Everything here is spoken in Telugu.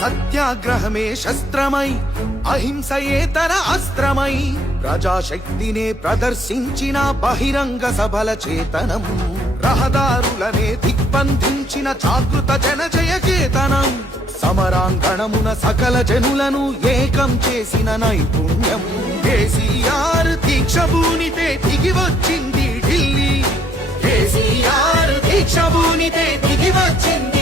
సత్యాగ్రహమే శస్త్రమై అహింసయేతర అస్త్రమై ప్రజాశక్తినే ప్రదర్శించిన బహిరంగ సభల చేతనం రహదారులనే దిగ్బంధించిన జాగృత జనజయ చేతనం సమరాంగణమున సకల జనులను ఏకం చేసిన నైపుణ్యం కేసీఆర్ దీక్షభూనితే దిగి వచ్చింది ఢిల్లీ కేసీఆర్ దీక్షభూనితే దిగి వచ్చింది